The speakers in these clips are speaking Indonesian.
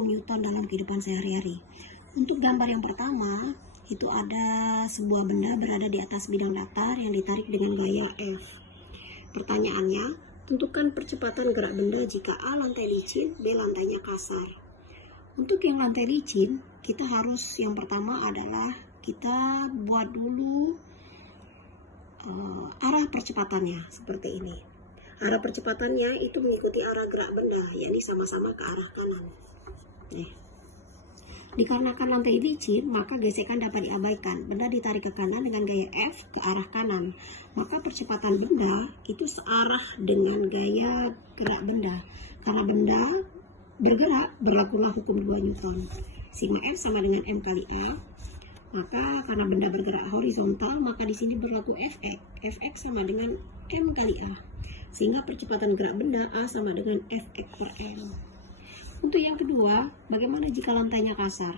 hukum Newton dalam kehidupan sehari-hari. Untuk gambar yang pertama, itu ada sebuah benda berada di atas bidang datar yang ditarik dengan gaya F. Pertanyaannya, tentukan percepatan gerak benda jika A lantai licin, B lantainya kasar. Untuk yang lantai licin, kita harus yang pertama adalah kita buat dulu arah percepatannya seperti ini. Arah percepatannya itu mengikuti arah gerak benda, yakni sama-sama ke arah kanan. Dikarenakan lantai licin, maka gesekan dapat diabaikan. Benda ditarik ke kanan dengan gaya F ke arah kanan. Maka percepatan benda itu searah dengan gaya gerak benda. Karena benda bergerak, berlakulah hukum 2 Newton. Sigma F sama dengan M kali L. Maka karena benda bergerak horizontal, maka di sini berlaku Fx. Fx sama dengan M kali A. Sehingga percepatan gerak benda A sama dengan Fx per M. Untuk yang kedua, bagaimana jika lantainya kasar?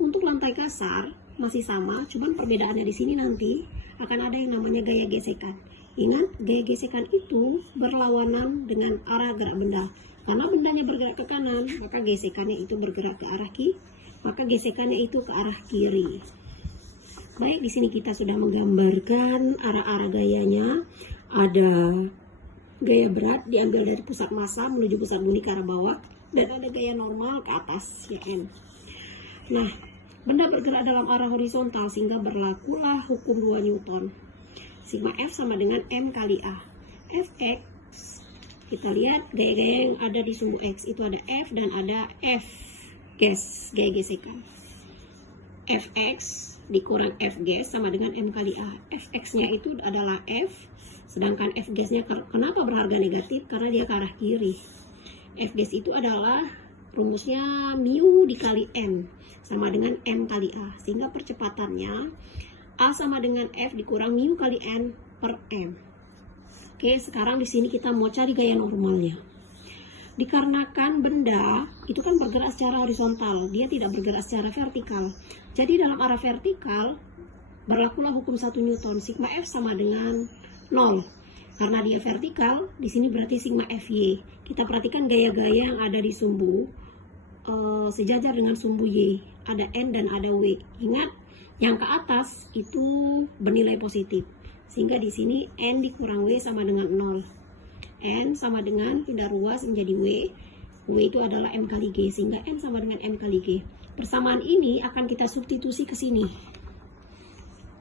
Untuk lantai kasar masih sama, cuman perbedaannya di sini nanti akan ada yang namanya gaya gesekan. Ingat, gaya gesekan itu berlawanan dengan arah gerak benda. Karena bendanya bergerak ke kanan, maka gesekannya itu bergerak ke arah kiri, maka gesekannya itu ke arah kiri. Baik, di sini kita sudah menggambarkan arah-arah gayanya. Ada gaya berat diambil dari pusat massa menuju pusat bumi ke arah bawah, dan ada gaya normal ke atas, ya N. Nah, benda bergerak dalam arah horizontal sehingga berlakulah hukum 2 Newton. Sigma F sama dengan M kali A. Fx, kita lihat gaya-gaya yang ada di sumbu X itu ada F dan ada F gas, gaya gesekan. Fx dikurang F gas sama dengan M kali A. Fx nya itu adalah F, sedangkan F gasnya kenapa berharga negatif? Karena dia ke arah kiri. F gas itu adalah rumusnya mu dikali M sama dengan M kali A, sehingga percepatannya A sama dengan F dikurang mu kali N per M. Oke, sekarang di sini kita mau cari gaya normalnya. Dikarenakan benda itu kan bergerak secara horizontal, dia tidak bergerak secara vertikal. Jadi dalam arah vertikal berlakulah hukum 1 Newton. Sigma F sama dengan 0. Karena dia vertikal, di sini berarti sigma Fy. Kita perhatikan gaya-gaya yang ada di sumbu sejajar dengan sumbu Y. Ada N dan ada W. Ingat, yang ke atas itu bernilai positif. Sehingga di sini N dikurang W sama dengan 0. N sama dengan pindah ruas menjadi W. W itu adalah M kali G, sehingga N sama dengan M kali G. Persamaan ini akan kita substitusi ke sini.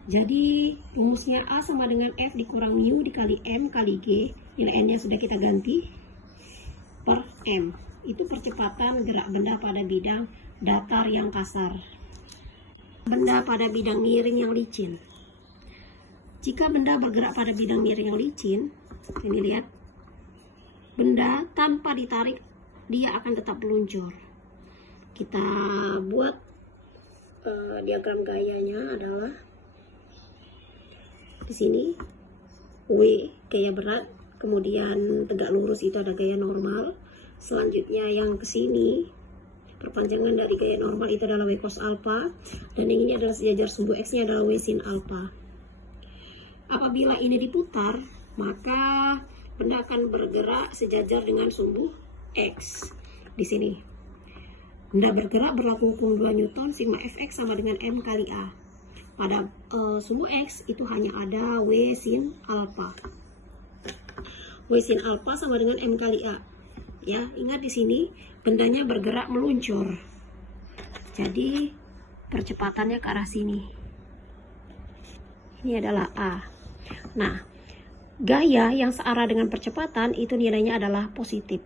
Jadi rumusnya A sama dengan F dikurang mu dikali M kali G, nilai N nya sudah kita ganti, per M. Itu percepatan gerak benda pada bidang datar yang kasar. Benda pada bidang miring yang licin. Jika benda bergerak pada bidang miring yang licin, ini lihat, benda tanpa ditarik dia akan tetap meluncur. Kita buat diagram gayanya adalah di sini W gaya berat, kemudian tegak lurus itu ada gaya normal. Selanjutnya yang ke sini perpanjangan dari gaya normal itu adalah W cos alpha, dan yang ini adalah sejajar sumbu X nya adalah W sin alpha. Apabila ini diputar, maka benda akan bergerak sejajar dengan sumbu X. Di sini benda bergerak berlaku hukum 2 Newton, sigma Fx sama dengan M kali A. Pada sumbu X itu hanya ada W sin alpha. W sin alpha sama dengan M kali A. Ya, ingat di sini bendanya bergerak meluncur. Jadi percepatannya ke arah sini. Ini adalah A. Nah, gaya yang searah dengan percepatan itu nilainya adalah positif.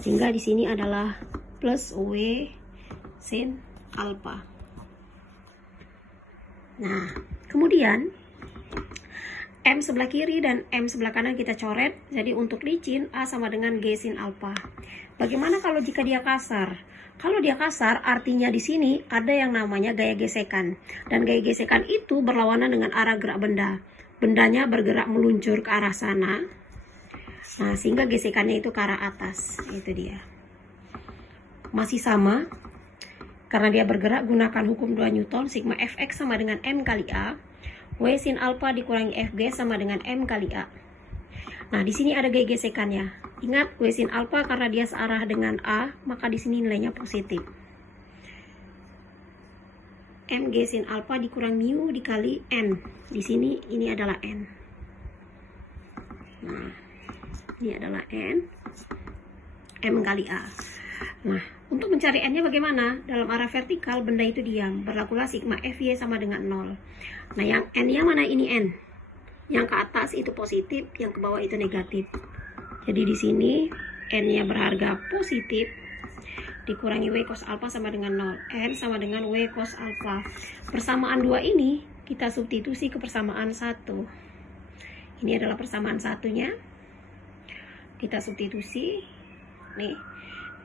Sehingga di sini adalah plus W sin alpha. Nah, kemudian M sebelah kiri dan M sebelah kanan kita coret. Jadi untuk licin A sama dengan G sin alpha. Bagaimana kalau jika dia kasar? Kalau dia kasar artinya di sini ada yang namanya gaya gesekan. Dan gaya gesekan itu berlawanan dengan arah gerak benda. Bendanya bergerak meluncur ke arah sana. Nah, sehingga gesekannya itu ke arah atas. Itu dia. Masih sama. Karena dia bergerak gunakan hukum 2 Newton, sigma Fx sama dengan M kali A. W sin alpha dikurangi Fg sama dengan M kali A. Nah, di sini ada gaya gesekannya. Ingat, W sin alfa karena dia searah dengan A, maka di sini nilainya positif. Mg sin alfa dikurang mu dikali N. Di sini ini adalah N. Nah, ini adalah N. M kali A. Nah, untuk mencari N-nya bagaimana? Dalam arah vertikal, benda itu diam. Berlakulah sigma Fy sama dengan 0. Nah, yang N-nya mana? Ini N. Yang ke atas itu positif, yang ke bawah itu negatif. Jadi di sini N-nya berharga positif, dikurangi W cos alfa sama dengan 0. N sama dengan W cos alfa. Persamaan 2 ini kita substitusi ke persamaan 1. Ini adalah persamaan satunya. Kita substitusi. Nih,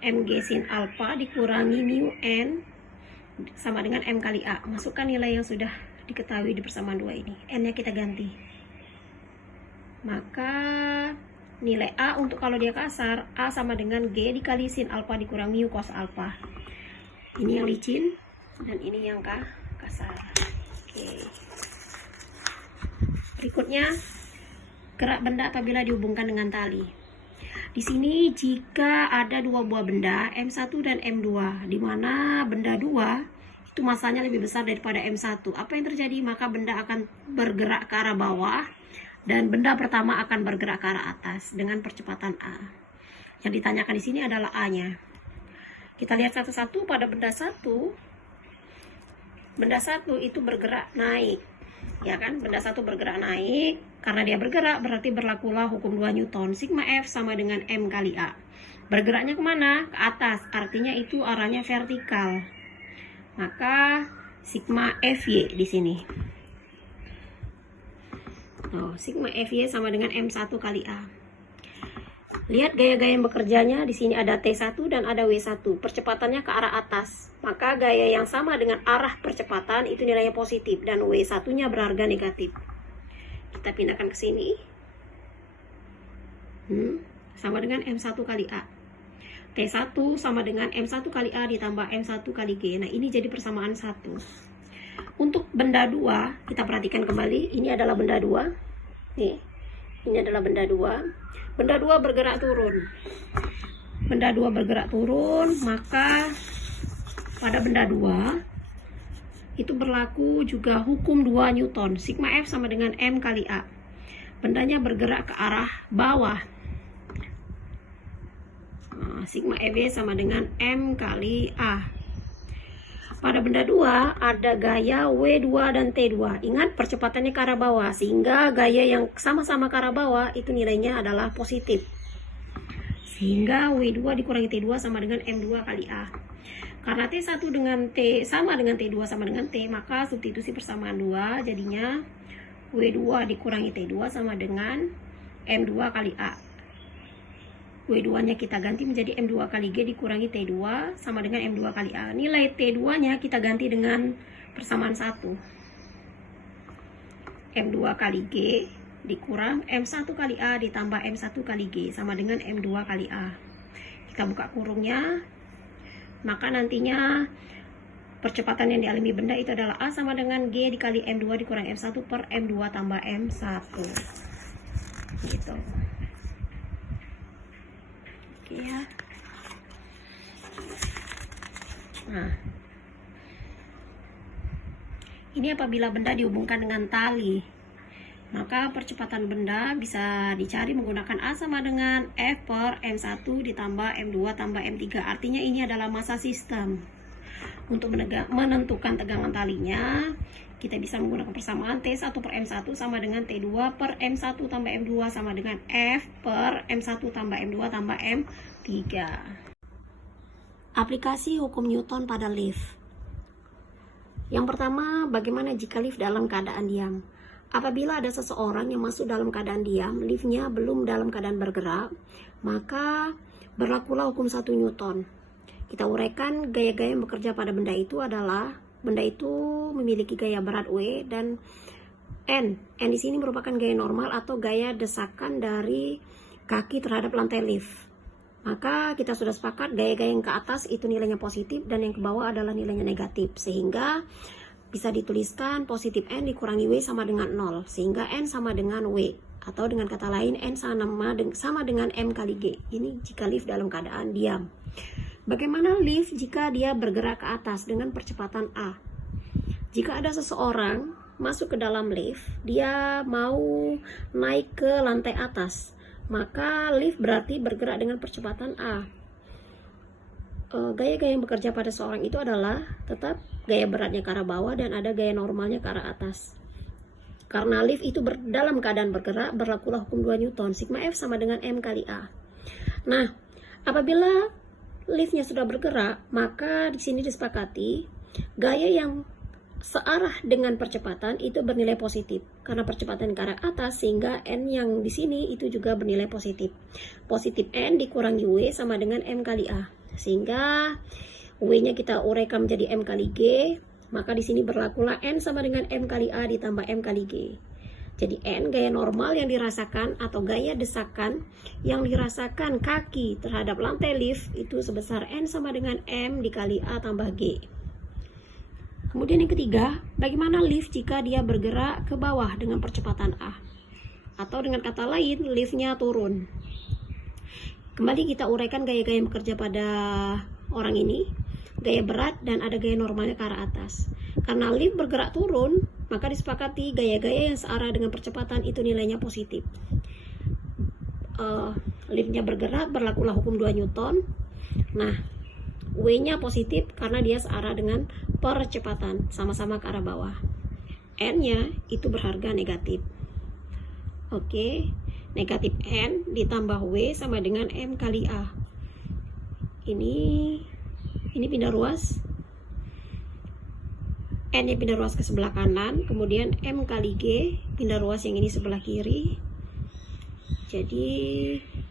Mg sin alfa dikurangi mu N sama dengan M kali A. Masukkan nilai yang sudah diketahui di persamaan 2 ini. N-nya kita ganti. Maka nilai A untuk kalau dia kasar, A sama dengan G dikali sin alfa dikurang mu cos alfa. Ini yang licin dan ini yang kasar. Oke. Berikutnya, gerak benda apabila dihubungkan dengan tali. Di sini jika ada dua buah benda M1 dan M2, di mana benda 2 itu masanya lebih besar daripada M1. Apa yang terjadi? Maka benda akan bergerak ke arah bawah dan benda pertama akan bergerak ke arah atas dengan percepatan A. Yang ditanyakan di sini adalah A-nya. Kita lihat satu-satu. Pada benda 1 itu bergerak naik. Ya kan? Benda 1 bergerak naik. Karena dia bergerak berarti berlakulah hukum 2 Newton. Sigma F sama dengan M kali A. Bergeraknya kemana? Ke atas. Artinya itu arahnya vertikal. Maka sigma Fy di sini. Oh, sigma Fy sama dengan M1 kali A. Lihat gaya-gaya yang bekerjanya. Di sini ada T1 dan ada W1. Percepatannya ke arah atas. Maka gaya yang sama dengan arah percepatan itu nilainya positif dan W1-nya berharga negatif. Kita pindahkan ke sini. Sama dengan M1 kali A. T1 sama dengan M1 kali A ditambah M1 kali G. Nah, ini jadi persamaan 1. Untuk benda 2, kita perhatikan kembali. Ini adalah benda 2. Nih, ini adalah benda 2. Benda 2 bergerak turun. Benda 2 bergerak turun, maka pada benda 2 itu berlaku juga hukum 2 Newton. Sigma F sama dengan M kali A. Bendanya bergerak ke arah bawah. Nah, sigma Fy sama dengan M kali A. Pada benda 2 ada gaya W2 dan T2. Ingat percepatannya ke arah bawah, sehingga gaya yang sama-sama ke arah bawah itu nilainya adalah positif. Sehingga W2 dikurangi T2 sama dengan M2 kali A. Karena T1 dengan T sama dengan T2 sama dengan T, maka substitusi persamaan 2 jadinya W2 dikurangi T2 sama dengan M2 kali A. W2-nya kita ganti menjadi M2 kali G dikurangi T2 sama dengan M2 kali A. Nilai T2-nya kita ganti dengan persamaan 1. M2 kali G dikurang M1 kali A ditambah M1 kali G sama dengan M2 kali A. Kita buka kurungnya. Maka nantinya percepatan yang dialami benda itu adalah A sama dengan G dikali M2 dikurang M1 per M2 tambah M1. Gitu. Oke ya. Nah, ini apabila benda dihubungkan dengan tali, maka percepatan benda bisa dicari menggunakan A sama dengan F per M1 ditambah M2 tambah M3. Artinya ini adalah massa sistem. Untuk menentukan tegangan talinya, kita bisa menggunakan persamaan T1 per M1 sama dengan T2 per M1 tambah M2 sama dengan F per M1 tambah M2 tambah M3. Aplikasi hukum Newton pada lift. Yang pertama, bagaimana jika lift dalam keadaan diam? Apabila ada seseorang yang masuk dalam keadaan diam, liftnya belum dalam keadaan bergerak, maka berlakulah hukum 1 Newton. Kita uraikan gaya-gaya yang bekerja pada benda itu adalah, benda itu memiliki gaya berat W dan N. N di sini merupakan gaya normal atau gaya desakan dari kaki terhadap lantai lift. Maka kita sudah sepakat gaya-gaya yang ke atas itu nilainya positif dan yang ke bawah adalah nilainya negatif. Sehingga bisa dituliskan positif N dikurangi W sama dengan 0. Sehingga N sama dengan W. Atau dengan kata lain, N sama dengan M kali G. Ini jika lift dalam keadaan diam. Bagaimana lift jika dia bergerak ke atas dengan percepatan A? Jika ada seseorang masuk ke dalam lift, dia mau naik ke lantai atas, maka lift berarti bergerak dengan percepatan A. Gaya-gaya yang bekerja pada seorang itu adalah tetap gaya beratnya ke arah bawah dan ada gaya normalnya ke arah atas. Karena lift itu dalam keadaan bergerak, berlakulah hukum 2 Newton, sigma F sama dengan M kali A. Nah, apabila liftnya sudah bergerak, maka di sini disepakati gaya yang searah dengan percepatan itu bernilai positif karena percepatan ke arah atas, sehingga N yang di sini itu juga bernilai positif. Positif N dikurangi W sama dengan M kali A, sehingga W-nya kita uraikan menjadi M kali G, maka di sini berlakulah N sama dengan M kali A ditambah M kali G. Jadi N gaya normal yang dirasakan atau gaya desakan yang dirasakan kaki terhadap lantai lift itu sebesar N sama dengan M dikali A tambah G. Kemudian yang ketiga, bagaimana lift jika dia bergerak ke bawah dengan percepatan A? Atau dengan kata lain, liftnya turun. Kembali kita uraikan gaya-gaya yang bekerja pada orang ini. Gaya berat dan ada gaya normalnya ke arah atas. Karena lift bergerak turun, maka disepakati gaya-gaya yang searah dengan percepatan itu nilainya positif. Liftnya bergerak, berlakulah hukum 2 Newton. Nah, W-nya positif karena dia searah dengan percepatan, sama-sama ke arah bawah. N-nya itu berharga negatif. Oke, negatif N ditambah W sama dengan M kali A. Ini pindah ruas. N-nya pindah ruas ke sebelah kanan, kemudian M kali G pindah ruas yang ini sebelah kiri. Jadi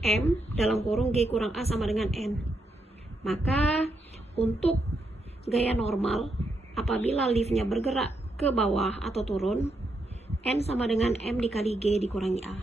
M dalam kurung G kurang A sama dengan N. Maka untuk gaya normal, apabila liftnya bergerak ke bawah atau turun, N sama dengan M dikali G dikurangi A.